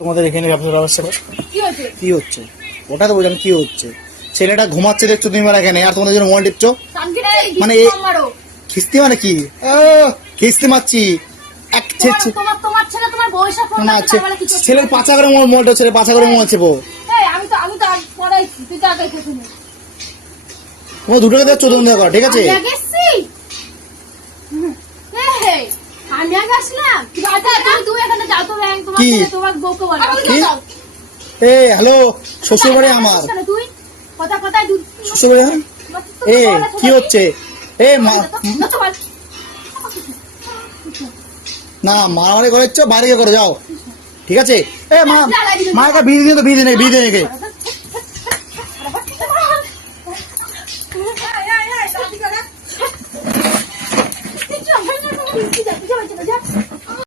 তোমাদের এখানে ব্যবস্থা কি হচ্ছে? ওটা তো বললাম কি হচ্ছে। ছেলেটা ঘুমাচ্ছে দেখছো তুমি বেলা এখানে, আর তোমাদের জন্য মোবাইল টিপছো। মানে খিস্তি মানে কি? খিস্তি মারছি। ছেলের পাচা করে মোবাইলটা, ছেলে পাচা করে মোবাইল চেপো। তোমার দুটোকে দেখছো তুমি দেখো, ঠিক আছে? হ্যালো, শ্বশুর বাড়ি আমার। শ্বশুর বাড়ি কি হচ্ছে? না মারামারি করেছ, বাইরে গিয়ে করে যাও, ঠিক আছে? মাকে বিয়ে দিয়ে তো বিয়ে দিয়ে